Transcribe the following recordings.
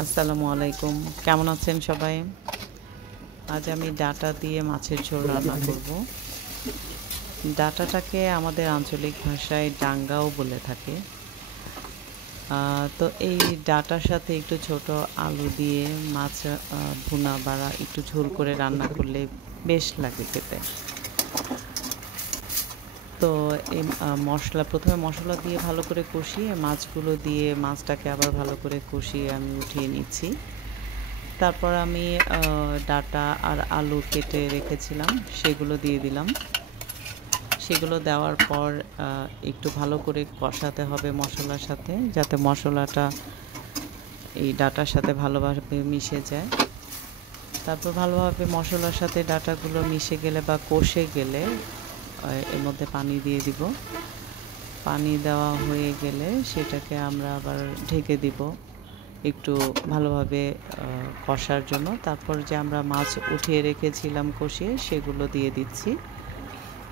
আসসালামু আলাইকুম। কেমন আছেন সবাই? আজ আমি ডাঁটা দিয়ে মাছের ঝোল রান্না করব। ডাঁটাটাকে আমাদের আঞ্চলিক ভাষায় ডাঙ্গাও বলে থাকে। তো এই ডাঁটার সাথে একটু ছোট আলু দিয়ে মাছ ভুনা বা একটু ঝোল করে রান্না করলে বেশ লাগে খেতে। তো এই প্রথমে মসলা দিয়ে ভালো করে কষিয়ে মাছগুলো দিয়ে মাছটাকে আবার ভালো করে কষিয়ে আমি উঠিয়ে নিচ্ছি। তারপর আমি ডাঁটা আর আলু কেটে রেখেছিলাম সেগুলো দিয়ে দিলাম। সেগুলো দেওয়ার পর একটু ভালো করে কষাতে হবে মশলার সাথে, যাতে মশলাটা এই ডাঁটার সাথে ভালোভাবে মিশে যায়। তারপর ভালোভাবে মশলার সাথে ডাঁটাগুলো মিশে গেলে বা কষে গেলে এর মধ্যে পানি দিয়ে দিব। পানি দেওয়া হয়ে গেলে সেটাকে আমরা আবার ঢেকে দিব একটু ভালোভাবে কষার জন্য। তারপর যে আমরা মাছ উঠিয়ে রেখেছিলাম কষিয়ে সেগুলো দিয়ে দিচ্ছি।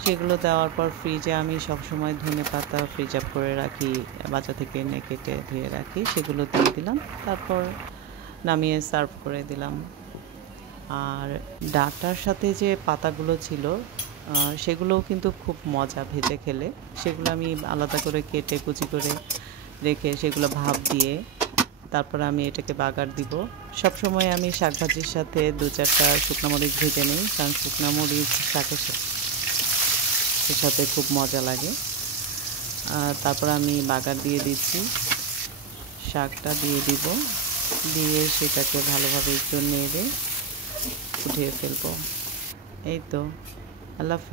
সেগুলো দেওয়ার পর ফ্রিজে আমি সবসময় ধনেপাতা ফ্রিজ আপ করে রাখি, বাজার থেকে এনে কেটে ধুয়ে রাখি, সেগুলো দিয়ে দিলাম। তারপর নামিয়ে সার্ভ করে দিলাম। আর ডাঁটার সাথে যে পাতাগুলো ছিল সেগুলোও কিন্তু খুব মজা ভেজে খেলে। সেগুলো আমি আলাদা করে কেটে কুচি করে রেখে সেগুলো ভাপ দিয়ে তারপর আমি এটাকে বাগার দিব। সবসময় আমি শাকভাজির সাথে ২-৪টা শুকনো মরিচ ভেজে নিই, কারণ শুকনো মরিচ শাকের সাথে খুব মজা লাগে। তারপর আমি বাগার দিয়ে দিচ্ছি, শাকটা দিয়ে দিব, দিয়ে সেটাকে ভালোভাবে একটু নেড়ে উঠিয়ে ফেলবো। এই তো, আল্লাহ হাফেজ।